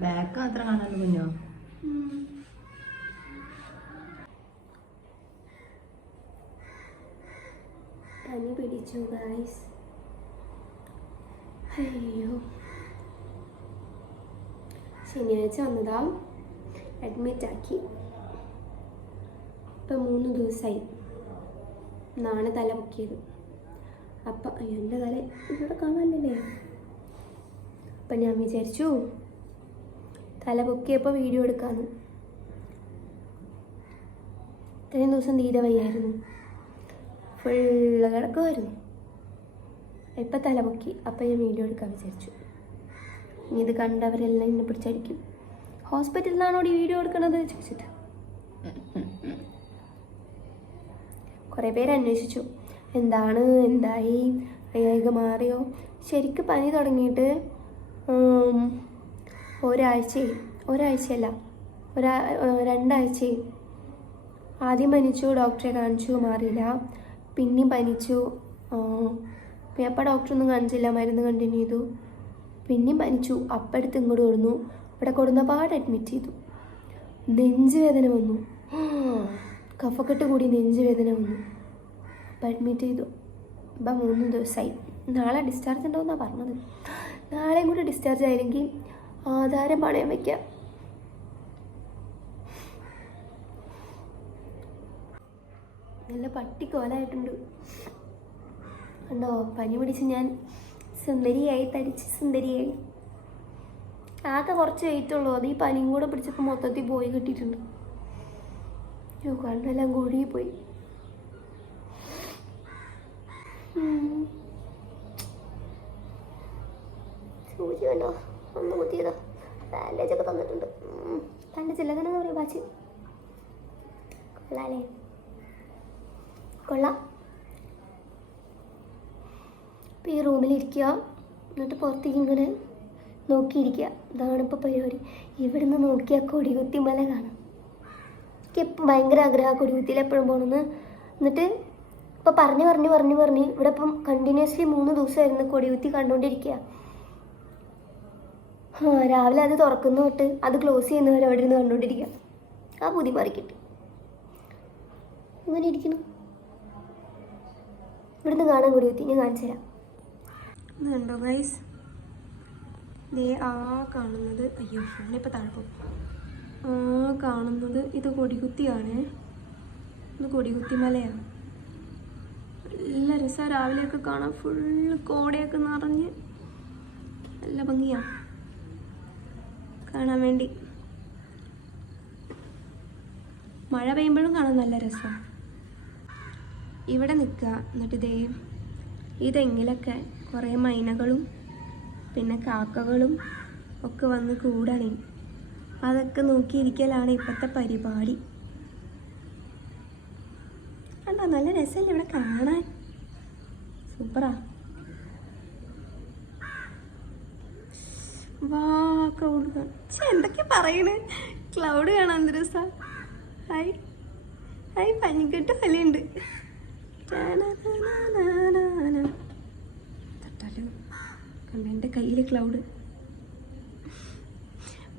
Back മാത്രം കാണാമല്ലോ കുഞ്ഞോ? പനി പിടിച്ചു ഗൈസ് അയ്യോ. ശനിയാഴ്ച വന്നതാ. അഡ്മിറ്റ് ആക്കി. ഇപ്പം മൂന്ന് ദിവസമായി നാളെ തല പൊക്കിയത് അപ്പം എന്റെ തല ഇവിടെ കാണാനല്ലേ അപ്പം ഞാൻ വിചാരിച്ചു തല പൊക്കിയപ്പോൾ വീഡിയോ എടുക്കാമെന്ന് ഇത്രയും ദിവസം തീരെ വയ്യായിരുന്നു. ഫുള്ള് കിടക്കുമായിരുന്നു ഇപ്പം തല പൊക്കി അപ്പം ഞാൻ വീഡിയോ എടുക്കാൻ വിചാരിച്ചു. ഇനി ഇത് കണ്ടവരെല്ലാം എന്നെ പിടിച്ചടിക്കും. ഹോസ്പിറ്റലിൽ നിന്നാണോ ഈ വീഡിയോ എടുക്കണത്? ചോദിച്ചിട്ട്. കുറേ പേര് അന്വേഷിച്ചു. എന്താണ് എന്തായി വേഗം മാറിയോ? ശരിക്ക് പനി തുടങ്ങിയിട്ട് ഉം, ഒരാഴ്ചയായി ഒരാഴ്ചയല്ല ഒരാ ഏഹ് രണ്ടാഴ്ചയായി ആദ്യം പനിച്ചു ഡോക്ടറെ കാണിച്ചു മാറിയില്ല. പിന്നെയും പനിച്ചു. പിന്നെ അപ്പം ഡോക്ടറൊന്നും കാണിച്ചില്ല മരുന്ന് കണ്ടിന്യൂ ചെയ്തു. പിന്നെയും പനിച്ചു. അപ്പം എടുത്ത് ഇങ്ങോട്ട് കൊടുന്നു അവിടെ കൊടുന്നപാട് അഡ്മിറ്റ് ചെയ്തു. നെഞ്ചുവേദന വന്നു. കഫക്കെട്ട് കൂടി നെഞ്ചുവേദന വന്നു. അപ്പം അഡ്മിറ്റ് ചെയ്തു. ഇപ്പം മൂന്ന് ദിവസമായി നാളെ ഡിസ്ചാർജ് ഉണ്ടാവുമെന്നാണ് പറഞ്ഞത്. നാളെയും കൂടി ഡിസ്ചാർജ് ആയില്ലെങ്കിൽ ആധാരം പണയം വയ്ക്കാം നല്ല പട്ടിക്കോലായിട്ടുണ്ട് കണ്ടോ? പനി പിടിച്ച് ഞാൻ സുന്ദരിയായി തടിച്ച് സുന്ദരിയായി. ആകെ കുറച്ച് വെയിറ്റ് ഉള്ളൂ. അത് ഈ പനിയും കൂടെ പിടിച്ചപ്പോൾ മൊത്തത്തിൽ പോയി കിട്ടിയിട്ടുണ്ട്. അയ്യോ കണ്ണെല്ലാം കൂടി പോയി. സൂചി ഒന്ന് കുത്തിയതോ. ബാൻഡേജ് ഒക്കെ തന്നിട്ടുണ്ട്. ബാൻഡേജ് അല്ല തന്നെ വാച്ച്. കൊള്ളാലേ. കൊള്ളാം. ഇപ്പം ഈ റൂമിലിരിക്കുക എന്നിട്ട് പുറത്തേക്ക് ഇങ്ങനെ നോക്കിയിരിക്കുക. ഇതാണ് ഇപ്പോൾ പരിപാടി. ഇവിടുന്ന് നോക്കിയാൽ കൊടികുത്തി മല കാണാം. എനിക്ക് എപ്പം ഭയങ്കര ആഗ്രഹം കൊടികുത്തിയിൽ എപ്പോഴും പോകണമെന്ന് എന്നിട്ട് ഇപ്പം പറഞ്ഞ് പറഞ്ഞ് പറഞ്ഞ് പറഞ്ഞ് ഇവിടെ ഇപ്പം കണ്ടിന്യൂസ്ലി മൂന്ന് ദിവസമായിരുന്നു കൊടികുത്തി കണ്ടുകൊണ്ടിരിക്കുക രാവിലെ അത് തുറക്കുന്നു തൊട്ട് അത് ക്ലോസ് ചെയ്യുന്നവരെ അവിടെ ഇരുന്ന് കണ്ടുകൊണ്ടിരിക്കുക ആ പുതി മാറിക്കിട്ടി അങ്ങനെ ഇരിക്കുന്നു. ഇവിടുന്ന് കാണാൻ കൂടി എത്തി ഞാൻ കാണിച്ചു തരാം. ദേ ആ കാണുന്നത്. അയ്യോ ഫോണിപ്പോൾ താഴെ പോകും ആ കാണുന്നത് ഇത് കൊടികുത്തിയാണ്. ഇത് കൊടികുത്തി മലയാണ് നല്ല രസമാണ് രാവിലെയൊക്കെ കാണാൻ ഫുള്ള് കോടയൊക്കെ നിറഞ്ഞ്. നല്ല ഭംഗിയാണ് കാണാൻ വേണ്ടി. മഴ പെയ്യുമ്പോഴും കാണാൻ നല്ല രസം. ഇവിടെ നിൽക്കുക എന്നിട്ട് ഇതേ ഇതെങ്കിലൊക്കെ കുറേ മൈനകളും പിന്നെ കാക്കകളും ഒക്കെ വന്ന് കൂടണേ. അതൊക്കെ നോക്കിയിരിക്കലാണ് ഇപ്പോഴത്തെ പരിപാടി. കണ്ടോ നല്ല രസമല്ലേ ഇവിടെ കാണാൻ? സൂപ്പറാ. വാ എന്തൊക്കെ പറയണ്? ക്ലൗഡ് കാണാൻ രസാ? ഹായ് ഹായ് പനിക്കെട്ട് വലയുണ്ട് തട്ടാലോ. കണ്ട ക്ലൗഡ്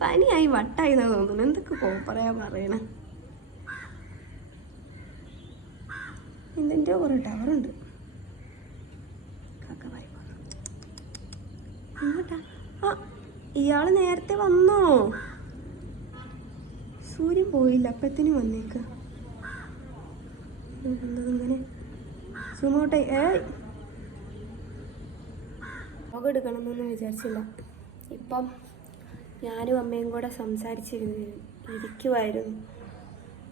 പനിയായി വട്ടായി എന്നാ തോന്നുന്നു. എന്തൊക്കെ കോപ്പറയാ പറയണ? ഇതിന്റെ കുറേ ടവറുണ്ട് കാക്ക പറയും ഇങ്ങോട്ടാ ആ ഇയാൾ നേരത്തെ വന്നോ? സൂര്യൻ പോയില്ല. അപ്പത്തിന് വന്നേക്ക. ഇങ്ങനെ സുമോട്ടെ ഏ? എടുക്കണമെന്നൊന്നും വിചാരിച്ചില്ല. ഇപ്പം ഞാനും അമ്മയും കൂടെ സംസാരിച്ചിരുന്നു ഇരിക്കുമായിരുന്നു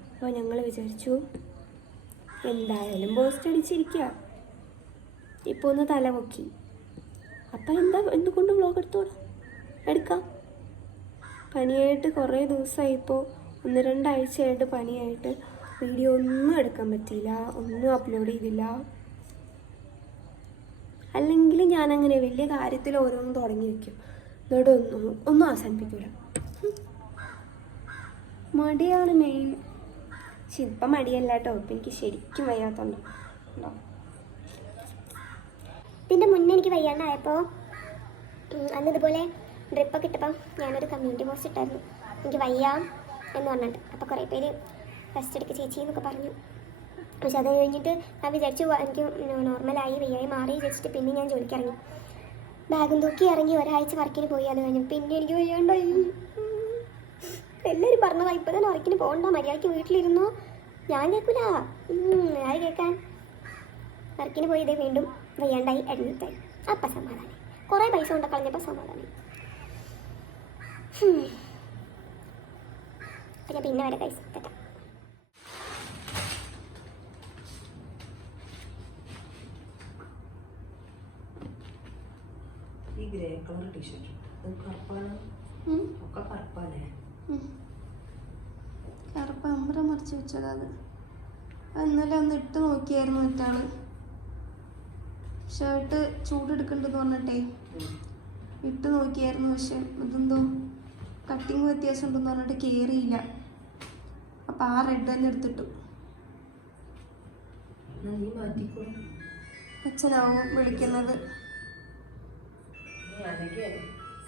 അപ്പോൾ ഞങ്ങൾ വിചാരിച്ചു എന്തായാലും പോസ്റ്റ് അടിച്ചിരിക്കുക ഇപ്പോൾ ഒന്ന് തലമുക്കി അപ്പം എന്താ എന്തുകൊണ്ട് വ്ലോഗ് എടുത്തോളാം എടുക്കാം. പനിയായിട്ട് കുറേ ദിവസമായി ഇപ്പോൾ ഒന്ന് രണ്ടാഴ്ചയായിട്ട് പനിയായിട്ട് വീഡിയോ ഒന്നും എടുക്കാൻ പറ്റിയില്ല ഒന്നും അപ്ലോഡ് ചെയ്തില്ല. അല്ലെങ്കിൽ ഞാനങ്ങനെ വലിയ കാര്യത്തിൽ ഓരോന്നും തുടങ്ങി വെക്കും. എന്നിട്ട് ഒന്നും ഒന്നും അവസാനിപ്പിക്കൂല. മടിയാണ് മെയിൻ പക്ഷെ മടിയല്ല കേട്ടോ ഇപ്പം എനിക്ക് ശരിക്കും വയ്യാത്തോണ്ട്. ഉണ്ടോ ഇതിന്റെ മുന്നേ എനിക്ക് വയ്യാണ്ടായപ്പോൾ അന്ന് ഇതുപോലെ ഡ്രിപ്പൊക്കെ ഇട്ടപ്പം ഞാനൊരു കമ്മ്യൂണിറ്റി പോസ്റ്റ് ഇട്ടായിരുന്നു. എനിക്ക് വയ്യാം എന്ന് പറഞ്ഞിട്ട്. അപ്പോൾ കുറേ പേര് റെസ്റ്റ് എടുക്കുക ചേച്ചി എന്നൊക്കെ പറഞ്ഞു. പക്ഷെ അത് കഴിഞ്ഞിട്ട് ഞാൻ വിചാരിച്ചു "വാ, എനിക്ക് നോർമലായി വയ്യായി മാറി വിചാരിച്ചിട്ട് പിന്നെ ഞാൻ ജോലിക്ക് ഇറങ്ങി. ബാഗും തൂക്കി ഇറങ്ങി ഒരാഴ്ച വർക്കിന് പോയി. അത് കഴിഞ്ഞു പിന്നെ എനിക്ക് വയ്യാണ്ടായി. എല്ലാവരും പറഞ്ഞതാ ഇപ്പം തന്നെ വർക്കിന് പോകണ്ട മര്യാദയ്ക്ക് വീട്ടിലിരുന്നോ? ഞാൻ കേൾക്കൂല ഞാൻ കേൾക്കാൻ വർക്കിന് പോയതേ വീണ്ടും വയ്യാണ്ടായി അഡ്മിറ്റായി അപ്പം സമാധാനം കുറേ പൈസ കൊണ്ട് കളഞ്ഞപ്പോൾ സമാധാനം ഞാൻ പിന്നെ വരെ കൈസ് തെറ്റാം ഈ ഗ്രേ കളർ ടീഷർട്ട് അത് കറുപ്പാണ്? ഒക്കെ കറുപ്പല്ലേ? കറുപ്പ അമ്പറ മറിച്ച് വെച്ചതാ അത്. അത് ഇന്നലെ ഒന്ന് ഇട്ട് നോക്കിയായിരുന്നു മറ്റാൾ. ഷർട്ട് ചൂടെടുക്കണ്ടെന്ന് പറഞ്ഞിട്ടേ. ഇട്ട് നോക്കിയായിരുന്നു പക്ഷെ ഇതെന്തോ കട്ടിങ് വ്യത്യാസം ഉണ്ടെന്ന് പറഞ്ഞിട്ട് കയറിയില്ല അപ്പം ആ റെഡ് തന്നെ എടുത്തിട്ടു. അച്ഛനാവും വിളിക്കുന്നത്.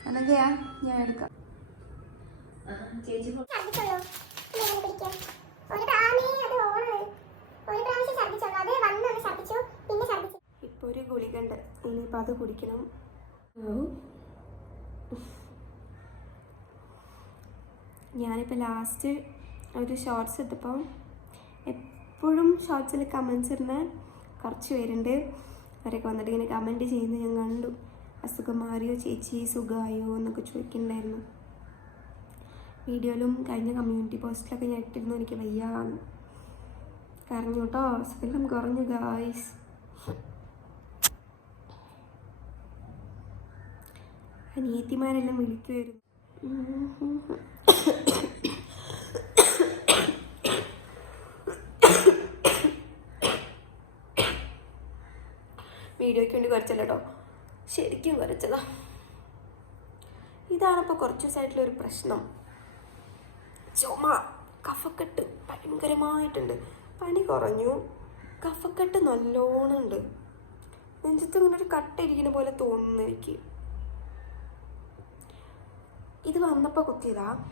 അനകയാ ഞാൻ എടുക്കാം. ചേച്ചി പിടിക്കാം. ഒരു ഗുളികണ്ട് ഇപ്പോൾ ഒരു ഗുളിക ഉണ്ട് ഇനിയിപ്പോൾ അത് കുടിക്കണം. ഞാനിപ്പോൾ ലാസ്റ്റ് ഒരു ഷോർട്സ് ഇട്ടപ്പം എപ്പോഴും ഷോർട്സിൽ കമൻസ് ഇടുന്ന കുറച്ച് പേരുണ്ട്. അവരൊക്കെ വന്നിട്ട് ഇങ്ങനെ കമന്റ് ചെയ്യുന്നത് ഞാൻ കണ്ടു. അസുഖം മാറിയോ ചേച്ചി സുഖമായോ എന്നൊക്കെ ചോദിക്കുന്നുണ്ടായിരുന്നു. വീഡിയോയിലും കഴിഞ്ഞ കമ്മ്യൂണിറ്റി പോസ്റ്റിലൊക്കെ ഞാൻ ഇട്ടിരുന്നു. എനിക്ക് വയ്യാന്ന് കരഞ്ഞു കേട്ടോ. അസുഖം കുറഞ്ഞു ഗായ്സ് അനിയത്തിമാരെല്ലാം വിളിക്കുമായിരുന്നു വീഡിയോയ്ക്ക് വേണ്ടി കുറച്ചല്ല കേട്ടോ ശരിക്കും കുറച്ചതാ. ഇതാണിപ്പോൾ കുറച്ച് ദിവസമായിട്ടുള്ള ഒരു പ്രശ്നം. ചുമ കഫക്കെട്ട് ഭയങ്കരമായിട്ടുണ്ട്. പനി കുറഞ്ഞു. കഫക്കെട്ട് നല്ലോണം ഉണ്ട് നെഞ്ചത്ത് ഇങ്ങനെ ഒരു കട്ട ഇരിക്കുന്ന പോലെ തോന്നുന്നു എനിക്ക്. ഇത് വന്നപ്പോൾ കുത്തിയതാ.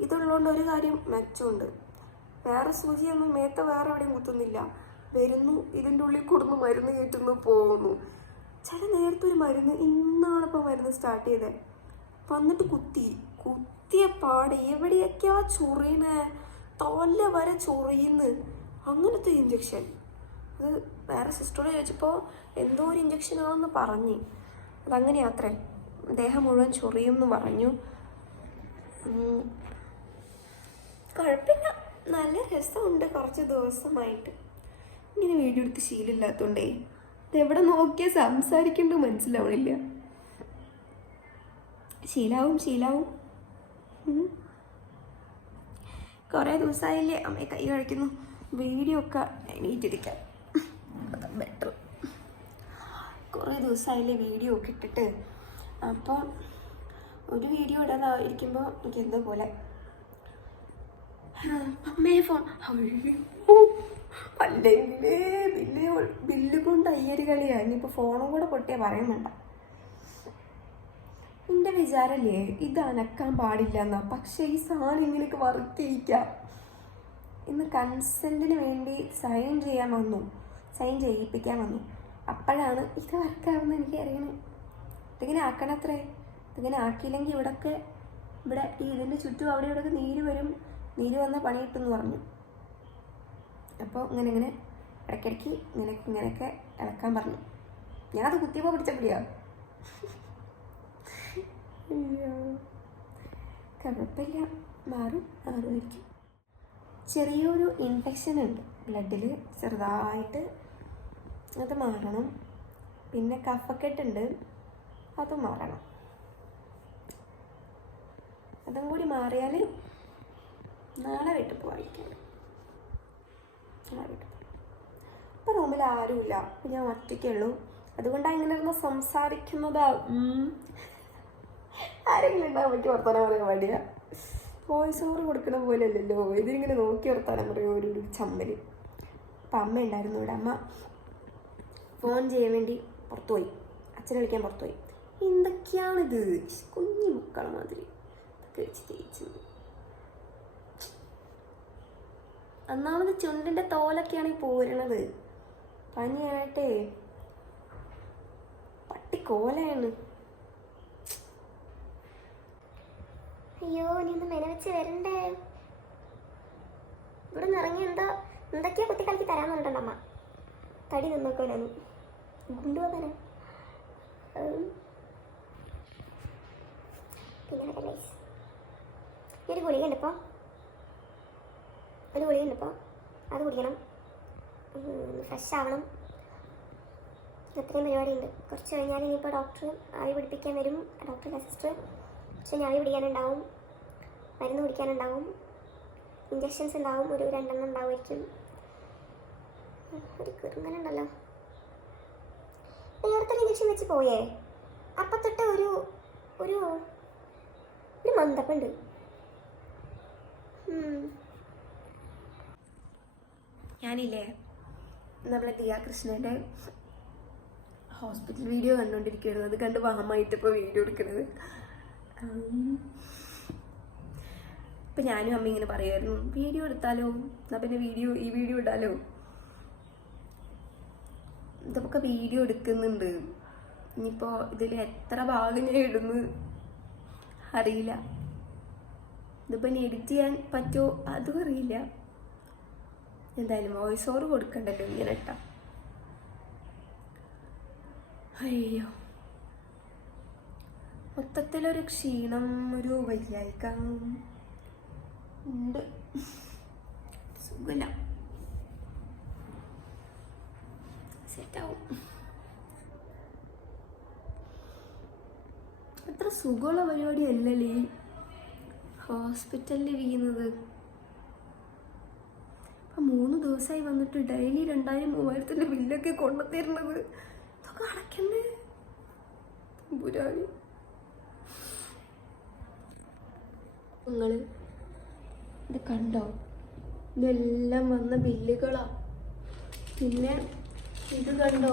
ഇതുള്ളതുകൊണ്ട് ഒരു കാര്യം മെച്ചമുണ്ട്. വേറെ സൂചിയൊന്നും മേത്ത വേറെ എവിടെയും കുത്തുന്നില്ല. വരുന്നു ഇതിന്റെ ഉള്ളിൽ കൊടുന്ന് മരുന്ന് കയറ്റുന്നു പോകുന്നു ചില നേരത്തെ ഒരു മരുന്ന് ഇന്നാണ് ഇപ്പോൾ മരുന്ന് സ്റ്റാർട്ട് ചെയ്തത് വന്നിട്ട് കുത്തി. കുത്തിയ പാട് എവിടെയൊക്കെയാ ചൊറിയണേ? തോല്ല വരെ ചൊറിയുന്നു. അങ്ങനത്തെ ഇഞ്ചക്ഷൻ അത് വേറെ സിസ്റ്ററോട് ചോദിച്ചപ്പോൾ എന്തോ ഒരു ഇഞ്ചക്ഷൻ ആണെന്ന് പറഞ്ഞ്. അതങ്ങനെയാത്രേ ദേഹം മുഴുവൻ ചൊറിയും എന്ന് പറഞ്ഞു. കുഴപ്പമില്ല. നല്ല രസമുണ്ട് കുറച്ച് ദിവസമായിട്ട്. ഇങ്ങനെ വീഡിയോ എടുത്ത് ശീലമില്ലാത്തതുകൊണ്ടേ എവിടെ നോക്കിയാൽ സംസാരിക്കേണ്ടത് മനസ്സിലാവണില്ല. ശീലാവും ശീലാവും. കുറേ ദിവസമായില്ലേ അമ്മയെ കൈ കഴിക്കുന്നു വീഡിയോ ഒക്കെ എണീറ്റിരിക്കാം ബെറ്റർ കുറേ ദിവസമായില്ലേ വീഡിയോ ഒക്കെ ഇട്ടിട്ട് അപ്പോൾ ഒരു വീഡിയോ ഇടാതായിരിക്കുമ്പോൾ എനിക്ക് എന്തോ പോലെ അമ്മയെ ഫോൺ അല്ലേ ബില്ല് ബില്ല് കൊണ്ട് അയ്യര് കളിയാണ് ഇനിയിപ്പോൾ ഫോണും കൂടെ പൊട്ടിയാൽ പറയാൻ വേണ്ട. എന്റെ വിചാരല്ലേ ഇത് അനക്കാൻ പാടില്ല എന്നാ പക്ഷേ ഈ സാധനം ഇങ്ങനെയൊക്കെ വർക്ക് ചെയ്യിക്കാം. ഇന്ന് കൺസെന്റിന് വേണ്ടി സൈൻ ചെയ്യാൻ വന്നു. സൈൻ ചെയ്യിപ്പിക്കാൻ വന്നു. അപ്പോഴാണ് ഇത് വർക്കാവുന്ന എനിക്ക് അറിയണേ. ഇതിങ്ങനെ ആക്കണത്രേ? ഇതിങ്ങനെ ആക്കിയില്ലെങ്കിൽ ഇവിടൊക്കെ ഇവിടെ ഈ ഇതിന്റെ ചുറ്റും അവിടെ ഇവിടെയൊക്കെ നീര് വരും. നീര് വന്ന പണി കിട്ടുമെന്ന് പറഞ്ഞു. അപ്പോൾ ഇങ്ങനെ ഇങ്ങനെ ഇടയ്ക്കിടയ്ക്ക് ഇങ്ങനെ ഇങ്ങനെയൊക്കെ ഇളക്കാൻ പറഞ്ഞു. ഞാൻ ഞാനത് കുത്തിയപ്പോൾ പിടിച്ചപ്പോഴാ അയ്യോ. കുഴപ്പമില്ല. മാറും. മാറുമായിരിക്കും ചെറിയൊരു ഇൻഫെക്ഷൻ ഉണ്ട്. ബ്ലഡിൽ ചെറുതായിട്ട് അത് മാറണം. പിന്നെ കഫക്കെട്ടുണ്ട്. അത് മാറണം. അതും കൂടി മാറിയാൽ നാളെ വീട്ടിൽ പോകാതിരിക്കും നാളെ ഇപ്പം റൂമിൽ ആരുമില്ല ഞാൻ ഒറ്റയ്ക്കുള്ളൂ അതുകൊണ്ടാണ് ഇങ്ങനെ ഇരുന്ന് സംസാരിക്കുന്നത്. ആരെങ്കിലും ഉണ്ടാവും എനിക്ക് വർത്തമാനം പറയാൻ വേണ്ടിയാ വോയിസ് ഓവർ കൊടുക്കണ പോലെ അല്ലല്ലോ. ഇതിങ്ങനെ നോക്കി വർത്താനം പറയും ഒരു ഒരു ചമ്മൽ. അപ്പം അമ്മ ഉണ്ടായിരുന്നു ഇവിടെ. അമ്മ ഫോൺ ചെയ്യാൻ വേണ്ടി പുറത്തുപോയി. അച്ഛനെ വിളിക്കാൻ പുറത്തുപോയി. എന്തൊക്കെയാണിത്? കുഞ്ഞു മക്കളെ മാതിരി. ഒന്നാമത് ചുണ്ടിന്റെ തോലൊക്കെയാണ് ഈ പോരണത് പനിയായിട്ടേ. പട്ടി കോലയാണ്. അയ്യോ നീ ഒന്ന് മെനവെച്ച് വരണ്ടേ? ഇവിടെ നിന്ന് ഇറങ്ങി എന്താ എന്തൊക്കെയാ കുട്ടികൾക്ക് തരാൻ പറഞ്ഞിട്ടുണ്ടമ്മ തടി നിന്നോക്കോലെന്ന് കൊണ്ടുപോകാനാ പിന്നെ വരാം guys. ഈ ഒരു ഗുളികയുണ്ട് ഒരു ഗുളികയുണ്ട് അത് കുടിക്കണം. ഫ്രഷ് ആവണം. അത്രയും പരിപാടിയുണ്ട്. കുറച്ച് കഴിഞ്ഞാൽ ഇനിയിപ്പോൾ ഡോക്ടർ ആവി പിടിപ്പിക്കാൻ വരും. ഡോക്ടർ സിസ്റ്റർ കഴിഞ്ഞാൽ ആവി പിടിക്കാനുണ്ടാവും. മരുന്ന് കുടിക്കാനുണ്ടാവും. ഇഞ്ചക്ഷൻസ് ഉണ്ടാവും. ഒരു രണ്ടെണ്ണം ഉണ്ടാവുമായിരിക്കും. ഒരു കുറുങ്ങനുണ്ടല്ലോ നേരത്തെ ഇഞ്ചക്ഷൻ വെച്ച് പോയേ. അപ്പം തൊട്ട് ഒരു ഒരു ഒരു മന്ദപ്പുണ്ട്. ഞാനില്ലേ നമ്മളെ ദിയ കൃഷ്ണന്റെ ഹോസ്പിറ്റൽ വീഡിയോ കണ്ടുകൊണ്ടിരിക്കുകയായിരുന്നു അത് കണ്ട് വാമായിട്ട് വീഡിയോ എടുക്കുന്നത്. ഇപ്പം ഞാനും അമ്മ ഇങ്ങനെ പറയുമായിരുന്നു വീഡിയോ എടുത്താലോ? എന്നാൽ പിന്നെ വീഡിയോ ഈ വീഡിയോ ഇടാലോ? ഇതൊക്കെ വീഡിയോ എടുക്കുന്നുണ്ട്. ഇനിയിപ്പോൾ ഇതിൽ എത്ര ഭാഗം ഞാൻ ഇടുന്നു അറിയില്ല. ഇതിപ്പോൾ ഇനി എഡിറ്റ് ചെയ്യാൻ പറ്റുമോ അതും അറിയില്ല. എന്തായാലും വോയിസ് ഓവർ കൊടുക്കണ്ടല്ലോ ഇങ്ങനെ ഇട്ടാ. അയ്യോ. മൊത്തത്തിലൊരു ക്ഷീണം ഒരു വയ്യായിക്ക ഉണ്ട്. സെറ്റാവും എത്ര സുഖമുള്ള പരിപാടിയല്ലല്ലേ? ഇരിക്കുന്നത് അപ്പം മൂന്ന് ദിവസമായി വന്നിട്ട് ഡെയിലി രണ്ടായിരം മൂവായിരത്തിന്റെ ബില്ലൊക്കെ കൊണ്ടുതരുന്നത് ഇതൊക്കെ അടയ്ക്കണ്ടേ? പുരാണി നിങ്ങൾ ഇത് കണ്ടോ? ഇതെല്ലാം വന്ന ബില്ലുകളാ. പിന്നെ ഇത് കണ്ടോ?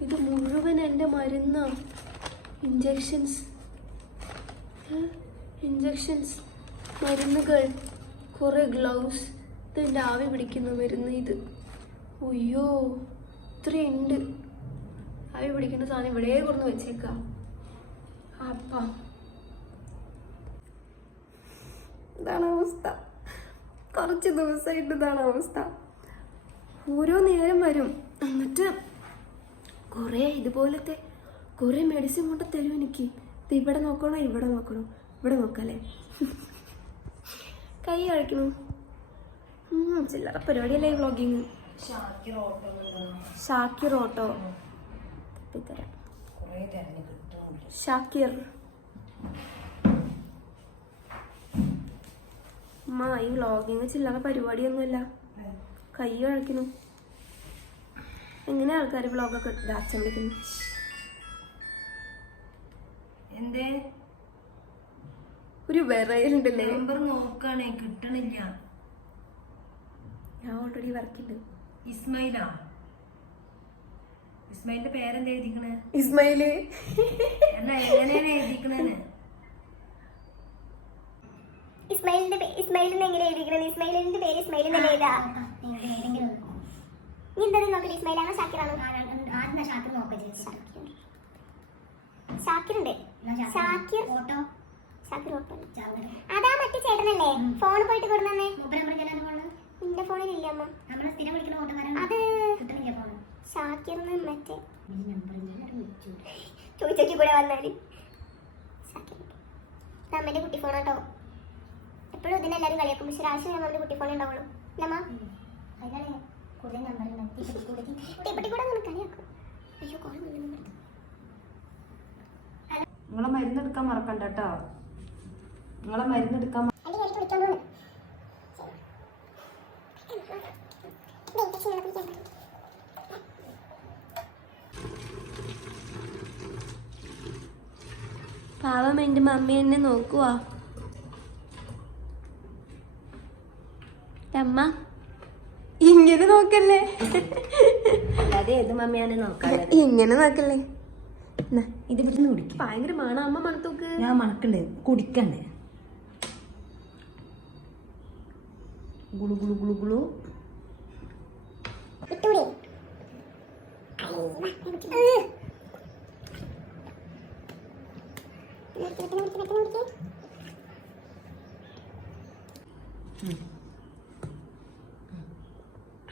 ഇത് മുഴുവൻ എന്റെ മരുന്നാ. ഇഞ്ചക്ഷൻസ് ഇഞ്ചക്ഷൻസ് മരുന്നുകൾ കുറേ ഗ്ലൗസ് ഇതിന്റെ ആവി പിടിക്കുന്ന മരുന്ന് ഇത്. അയ്യോ ഇത്രയുണ്ട്. ആവി പിടിക്കുന്ന സാധനം ഇവിടെ കൊണ്ടു വെച്ചേക്കാം. അപ്പ. ഇതാണ് അവസ്ഥ. കുറച്ച് ദിവസമായിട്ട് ഇതാണ് അവസ്ഥ. ഓരോ നേരം വരും. എന്നിട്ട് കുറേ ഇതുപോലത്തെ കുറേ മെഡിസിൻ കൊണ്ട് തരും എനിക്ക്. ഇത് ഇവിടെ നോക്കണോ ഇവിടെ നോക്കണോ? ഇവിടെ നോക്കല്ലേ? കൈ കഴിക്കണു ചില്ലറ പരിപാടിയല്ലേ വ്ളോഗിങ് ഷാക്കിർ ഓട്ടോ. ഷാക്കിർ. അമ്മ ഈ വ്ളോഗിങ് ചില്ലറ പരിപാടിയൊന്നുമില്ല. കൈ കഴിക്കണു എങ്ങനെ ആൾക്കാർ വ്ളോഗൊക്കെ അച്ഛൻ വിളിക്കുന്നു എന്തേ? ഒരു വിറയലുണ്ടല്ലേ? നമ്പർ നോക്കാണേ കിട്ടണില്ല. ഞാൻ ഓൾറെഡി വർക്കുണ്ട് ഇസ്മയിലാ? ഇസ്മയിലിന്റെ പേരെന്താ എഴുതിക്കണേ? ഇസ്മയിൽ. എന്നാ എങ്ങനെയാണ് എഴുതിക്കണേന്ന്? ഇസ്മായിലിന്റെ പേ- ഇസ്മായിലിന് എങ്ങനെ എഴുതിക്കണത് ഇസ്മായിലിന്റെ പേര് ഇസ്മായിൽ എന്നല്ലേ എഴുതാ? നീ എന്താ നോക്കട്ടെ? ഇസ്മായിലാണോ ഷാക്കിറാണോ? ഷാക്കിറുണ്ട് ഷാക്കിർ. ഓട്ടോ? അതാ മറ്റേ ചേട്ടനല്ലേ? ഫോൺ പോയിട്ട് കൊടുന്നേ നിന്റെ ഫോണിലില്ല അമ്മ? അത് ഫോൺ ഷാക്കിറിന് മറ്റേ. ചോദിച്ചോക്കി കൂടെ വന്നാൽ. അമ്മേന്റെ കുട്ടി ഫോണാട്ടോ എപ്പോഴും ഇതിനെ എല്ലാവരും കളിയാക്കും. പക്ഷെ രാശി നമ്മുടെ കുട്ടി ഫോൺ ഉണ്ടാവുള്ളൂ. ഇല്ലമ്മ നമ്പർ ഉണ്ടാക്കി തീപ്പെട്ടി കൂടെ അങ്ങനെ കളിയാക്കും. അയ്യോ കോൾ വന്നു നിങ്ങളെ മരുന്ന് എടുക്കാൻ മറക്കണ്ട കേട്ടോ. നിങ്ങളെ മരുന്ന് എടുക്കാൻ പാവം എന്റെ മമ്മി എന്നെ നോക്കുവാ. അമ്മ ഇങ്ങനെ നോക്കല്ലേ? അല്ലാതെ ഏത് മമ്മിയാണ് നോക്കാൻ ഇങ്ങനെ നോക്കല്ലേ? ഇത് ഇവിടുന്ന് കുടിക്കും. ഭയങ്കര മണ അമ്മ മണത്തോക്ക്. ഞാൻ മണക്കണ്ടേ കുടിക്കണ്ടേ. ഗുളു ഗുളു ഗുളു ഗുളു.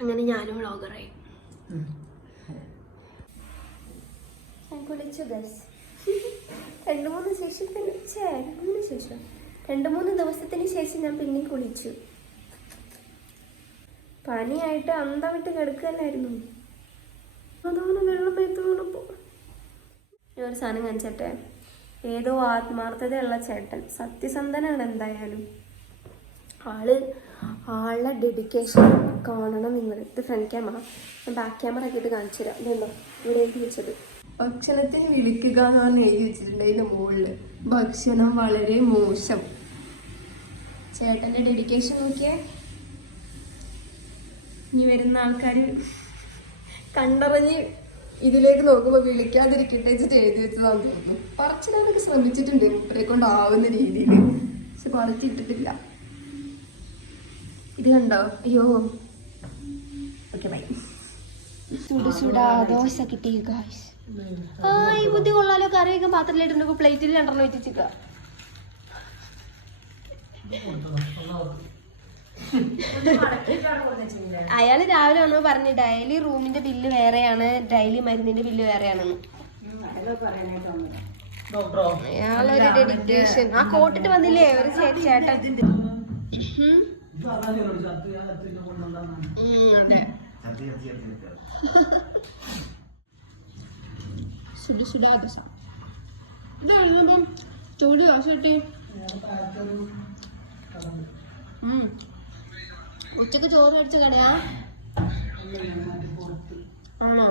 അങ്ങനെ ഞാനും വ്ളോഗറായി. കുളിച്ചു ഗസ് രണ്ട് മൂന്ന് ശേഷം ഛേ, രണ്ട് മൂന്ന് ശേഷം. രണ്ട് മൂന്ന് ദിവസത്തിന് ശേഷം ഞാൻ പിന്നെയും കുളിച്ചു. പനിയായിട്ട് അന്തം വിട്ട് കിടക്കല്ലായിരുന്നു അതാണ് വെള്ളം എത്തുകൊണ്ടപ്പോൾ ഒരു സാധനം കാണിച്ചട്ടെ? ഏതോ ആത്മാർത്ഥതയുള്ള ചേട്ടൻ. സത്യസന്ധനാണ് എന്തായാലും. ആൾ ആളുടെ ഡെഡിക്കേഷൻ കാണണം നിങ്ങൾ ഇത് ഫ്രണ്ട് ക്യാമറ ഞാൻ ബാക്ക് ക്യാമറ ആക്കിയിട്ട് കാണിച്ചു തരാം. ഇതുണ്ടോ ഇവിടെ എഴുതി വെച്ചത്. ഭക്ഷണത്തിന് വിളിക്കുക എന്ന് പറഞ്ഞ് എഴുതി വെച്ചിട്ടുണ്ട് മുകളിൽ. മുകളിൽ ഭക്ഷണം വളരെ മോശം. ചേട്ടന്റെ ഡെഡിക്കേഷൻ നോക്കിയേ. ഇനി വരുന്ന ആൾക്കാർ കണ്ടറിഞ്ഞ് ഇതിലേക്ക് നോക്കുമ്പോൾ വിളിക്കാതിരിക്കട്ടെ വെച്ചിട്ട് എഴുതി വെച്ചതാന്ന് തോന്നുന്നു. പറച്ചിടാനൊക്കെ ശ്രമിച്ചിട്ടുണ്ട് മുപ്പരെ കൊണ്ടാവുന്ന രീതിയിൽ പക്ഷെ ക്വാളിറ്റി ഇട്ടിട്ടില്ല. ഇത് കണ്ടോ? അയ്യോ. ഓക്കെ ബൈ ചുടു ചുടാ ദോശ കിട്ടി ഗായ്സ് ആ ഈ ബുദ്ധി കൊള്ളാലോ. കറി വയ്ക്കാൻ പാത്രത്തിലിട്ടുണ്ട് പ്ലേറ്റിൽ രണ്ടെണ്ണം വെച്ചിരിക്ക അയാൾ രാവിലെ വന്നപ്പോ പറഞ്ഞു ഡെയിലി റൂമിന്റെ ബില്ല് വേറെയാണ് ഡെയിലി മരുന്നിന്റെ ബില്ല് വേറെയാണെന്ന്. അയാളൊരു ഡെഡിക്കേഷൻ ആ കോട്ടിട്ട് വന്നില്ലേ ഒരു ചേട്ടൻ? അതെ. ചൂട് കാശ് കിട്ടി. ഉച്ചയ്ക്ക് ചോറ് കടിച്ച കടയാ? ആണോ?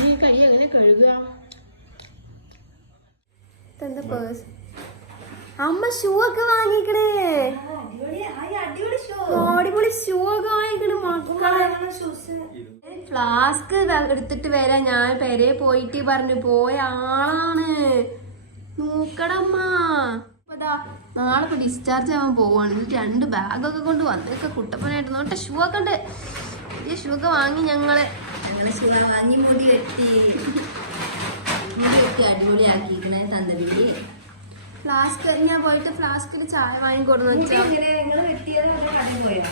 ഈ കൈ എങ്ങനെ കഴുകുക എന്താ പേഴ്സ് അമ്മ ഷൂ ഒക്കെ വാങ്ങിക്കണേ. അടിപൊളി ഷൂ ഒക്കെ വാങ്ങിക്കണേ ഫ്ലാസ്ക് എടുത്തിട്ട് വരാം. ഞാൻ പെരെ പോയിട്ട് പറഞ്ഞു. പോയ ആളാണ്. നോക്കടമ്മ. നാളെ ഇപ്പൊ ഡിസ്ചാർജ് ആവാൻ പോവാണ്. ഇത് രണ്ട് ബാഗൊക്കെ കൊണ്ട് വന്നൊക്കെ കുട്ടപ്പനായിട്ട്. നോട്ടെ ഷൂ ഒക്കെ ഉണ്ട്. പുതിയ ഷൂ ഒക്കെ വാങ്ങി ഞങ്ങൾ. ഞങ്ങൾ ഷൂ വാങ്ങി മുടി കെട്ടി മുടി കെട്ടി അടിപൊളിയാക്കിയിരിക്കണേ തന്തവി ഫ്ലാസ്ക് ഞാൻ പോയിട്ട് ഫ്ലാസ്കിൽ ചായ വാങ്ങി കൊടുന്നു വെച്ചാ എങ്ങനെ? നിങ്ങൾ കെട്ടിയതോ അതോ കടയിൽ പോയോ?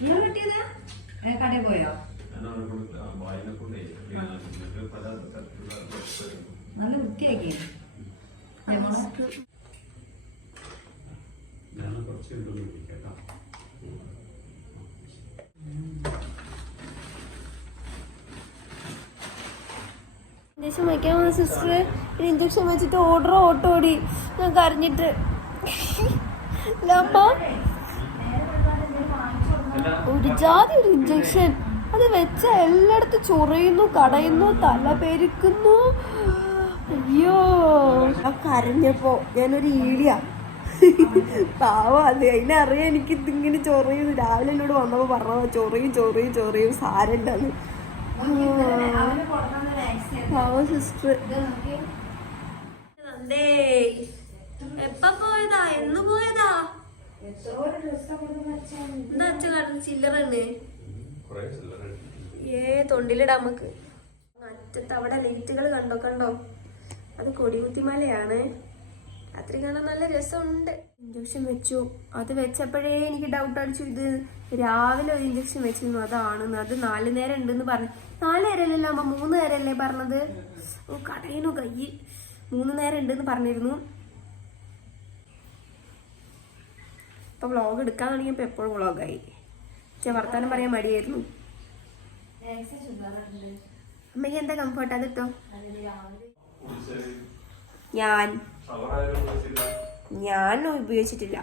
നിങ്ങൾ കെട്ടിയതാ ഏ, കുറച്ച് പോയോ വിളിക്കാം ഇഞ്ചക്ഷൻ വയ്ക്കാൻ വന്ന സിസ്റ്റർ ഒരു ഇഞ്ചക്ഷൻ വെച്ചിട്ട് ഓർഡർ ഓട്ടോ ഓടി. ഞാൻ കരഞ്ഞിട്ട്. ഒരു ജാതി ഒരു ഇഞ്ചക്ഷൻ അത് വെച്ച എല്ലായിടത്തും ചൊറയുന്നു കടയുന്നു തല പെരുക്കുന്നു. അയ്യോ. ഞാൻ കരഞ്ഞപ്പോ ഞാനൊരു ഈളിയ. പാവം അത്. അതിനറിയാം എനിക്ക് ഇതിങ്ങനെ ചൊറിയും. രാവിലെ എന്നോട് വന്നപ്പോ പറഞ്ഞതാ ചൊറിയും ചൊറിയും ചൊറിയും സാരണ്ടെന്ന് പാവം സിസ്റ്റർ. എപ്പ പോയതാ? എന്ന് പോയതാ? എന്താ അച്ഛൻ കടന്ന് ചില്ലറന്ന് ഏ തൊണ്ടിലിടാ നമുക്ക്. അറ്റത്ത് അവിടെ ലൈറ്റുകൾ കണ്ടോ കണ്ടോ? അത് കൊടികുത്തിമലയാണ്. രാത്രി കാണാൻ നല്ല രസമുണ്ട്. ഇഞ്ചക്ഷൻ വെച്ചു. അത് വെച്ചപ്പോഴേ എനിക്ക് ഡൗട്ട് അടിച്ചു. ഇത് രാവിലെ ഒരു ഇഞ്ചക്ഷൻ വെച്ചിരുന്നു. അതാണെന്ന്. അത് നാല് നേരം ഉണ്ടെന്ന് പറഞ്ഞു. നാല് നേരമല്ലല്ലോ അമ്മ. മൂന്ന് നേരമല്ലേ പറഞ്ഞത്? ഓ കടയണു കൈ മൂന്ന് നേരം ഉണ്ടെന്ന് പറഞ്ഞിരുന്നു. ഇപ്പൊ വ്ളോഗ് എടുക്കാൻ തുടങ്ങിയപ്പോ എപ്പോഴും വ്ളോഗായി പക്ഷെ വർത്താനം പറയാൻ മടിയായിരുന്നു. അമ്മയ്ക്ക് എന്താ കംഫർട്ട് അതിട്ടോ ഞാൻ. ഞാൻ ഉപയോഗിച്ചിട്ടില്ല.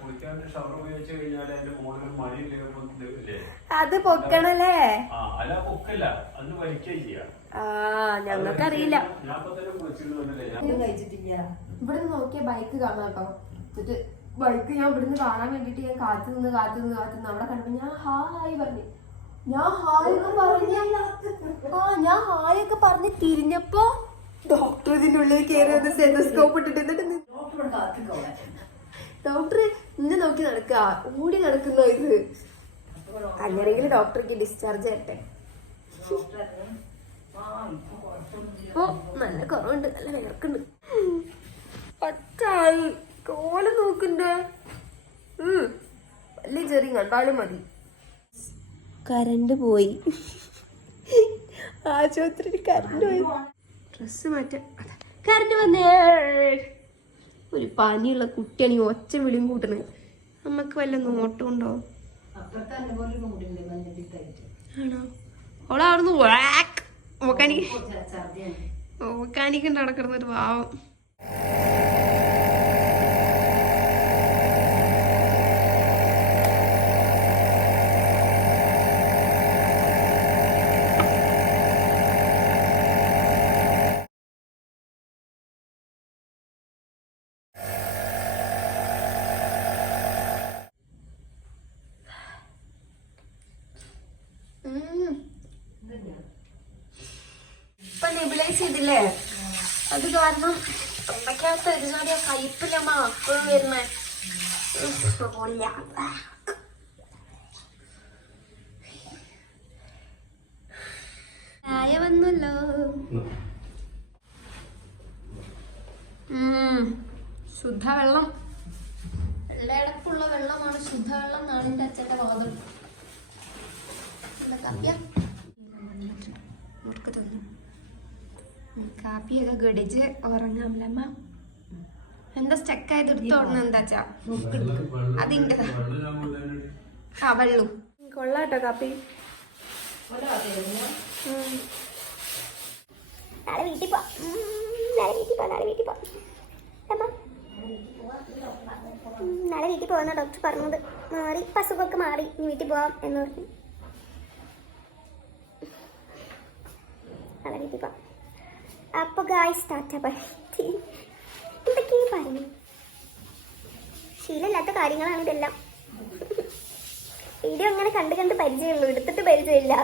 കുളിക്കാൻ ഷവർ ഉപയോഗിച്ച് കഴിഞ്ഞാൽ അതിന്റെ മുകളിൽ മഴയില്ലേ അത് പൊക്കണല്ലേ? ആ അല്ല പൊക്കില്ല. അന്ന് വലിക്കുകയും ചെയ്യാം. ആ ഞങ്ങൾക്കറിയില്ല. ഇവിടുന്ന് നോക്കിയ ബൈക്ക് കാണാം കേട്ടോ. എന്നിട്ട് ബൈക്ക് ഞാൻ ഇവിടുന്ന് കാണാൻ വേണ്ടിട്ട് ഞാൻ കാത്തു നിന്ന് കാത്തു നിന്ന് കാത്തു നിന്ന് അവിടെ കണ്ടപ്പോ ഞാൻ ഹായ് പറഞ്ഞു. ഞാൻ ഹായൊക്കെ പറഞ്ഞ ആ ഞാൻ ഹായൊക്കെ പറഞ്ഞ് തിരിഞ്ഞപ്പോ ഡോക്ടർ ഇതിന്റെ ഉള്ളിൽ കയറി വന്ന് സ്റ്റെതസ്കോപ്പ് ഇട്ടിട്ട് എന്നിട്ട് ഡോക്ടർ ഇന്നെ നോക്കി നടക്കുക ഓടി നടക്കുന്നോ ഇത്? അങ്ങനെയെങ്കിലും ഡോക്ടർക്ക് ഡിസ്ചാർജ് ആയിട്ടെ ഓ നല്ല കുറവുണ്ട്. നല്ല വിയർക്കുണ്ട് പറ്റായി. കോല നോക്കണ്ടേ. വലിയ ചെറിയ കണ്ടാലും മതി. കറണ്ട് പോയി. ആശുപത്രിയിൽ കറണ്ട് പോയി. ഡ്രസ് മാറ്റാൻ. കറണ്ട് വന്നേ. ഒരു പനിയുള്ള കുട്ടിയാണ് ഈ ഒച്ച വിളിയും കൂട്ടുന്നത് നമുക്ക് വല്ല നോട്ടം ഉണ്ടോ? ആണോ? ഓളവിടുന്ന് വാക്ക് മെക്കാനിക് മെക്കാനിക് ഉണ്ട് അവിടെ കിടന്നിട്ട് പാവം. ഇപ്പൊ നെബിലൈസ് ചെയ്തില്ലേ? അത് കാരണം തൊണ്ടയ്ക്കകത്ത് ഒരു ജോലി കയ്പില്ലമ്മ അപ്പോഴും വരുന്നേ. ചായ വന്നല്ലോ. ശുദ്ധ വെള്ളം വെള്ളയടപ്പുള്ള വെള്ളമാണ് ശുദ്ധ വെള്ളം എന്നാണ് അച്ഛന്റെ അച്ഛന്റെ കാപ്പിയൊക്കെ ഗടിച്ച് ഉറങ്ങാമല്ലമ്മ എന്താ സ്റ്റക്കായത്? എടുത്തോടണം എന്താച്ചാ അതിന്റെ ആ വെള്ളു. കൊള്ളാട്ടോ കാപ്പി. വീട്ടിൽ നാളെ വീട്ടിൽ പോ നാളെ വീട്ടിൽ പോ അമ്മ. നാളെ വീട്ടിൽ പോകാന്ന ഡോക്ടർ പറഞ്ഞത്. മാറി അസുഖമൊക്കെ മാറി. ഇനി വീട്ടിൽ പോവാം എന്ന് പറഞ്ഞു. നാളെ അപ്പൊ അപ്പോൾ ഗായ് സ്റ്റാർട്ട് പറ്റി എന്തൊക്കെ പറഞ്ഞു ശീലമില്ലാത്ത കാര്യങ്ങളാണ് ഇതെല്ലാം. വീഡിയോ അങ്ങനെ കണ്ട് കണ്ട് പരിചയമുള്ളൂ. എടുത്തിട്ട് പരിചയമില്ല.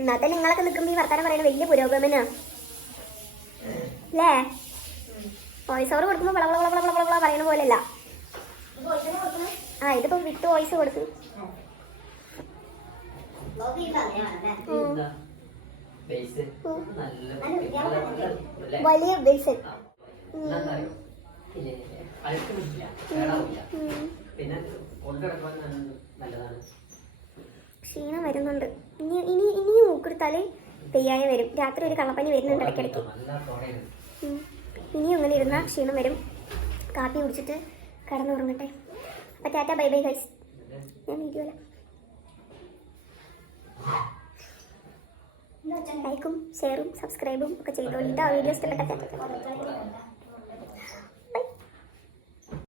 ഇന്നത്തെ നിങ്ങളൊക്കെ നിൽക്കുമ്പോൾ ഈ വർത്താനം പറയുന്നത് വലിയ പുരോഗമന. അല്ലേ വോയിസ് ഓവർ കൊടുക്കുമ്പോൾ വളവള വളവള വളവള വള വള വള പറയുന്ന പോലെയല്ല. ആ ഇതിപ്പോ വിട്ട് വോയിസ് കൊടുക്കും വലിയ ബേസൻ. പിന്നെ കൊണ്ടുനടക്കാൻ നല്ലതാണ്. ക്ഷീണം വരുന്നുണ്ട്. ഇനി ഇനി ഇനിയും മൂക്കെടുത്താൽ പെയ്യായ വരും. രാത്രി ഒരു കള്ളപ്പനി വരുന്നുണ്ട് ഇടയ്ക്കിടയ്ക്ക്. ഇനിയും അങ്ങനെ ഇരുന്നാൽ ക്ഷീണം വരും. കാപ്പി കുടിച്ചിട്ട് കിടന്നുറങ്ങട്ടെ. അപ്പം ടാറ്റ ബൈ ബൈ ഗൈസ്. ഞാൻ വീഡിയോ ലൈക്കും ഷെയറും സബ്സ്ക്രൈബും ഒക്കെ ചെയ്തോളിട്ടോ വീഡിയോ ഇഷ്ടപ്പെട്ട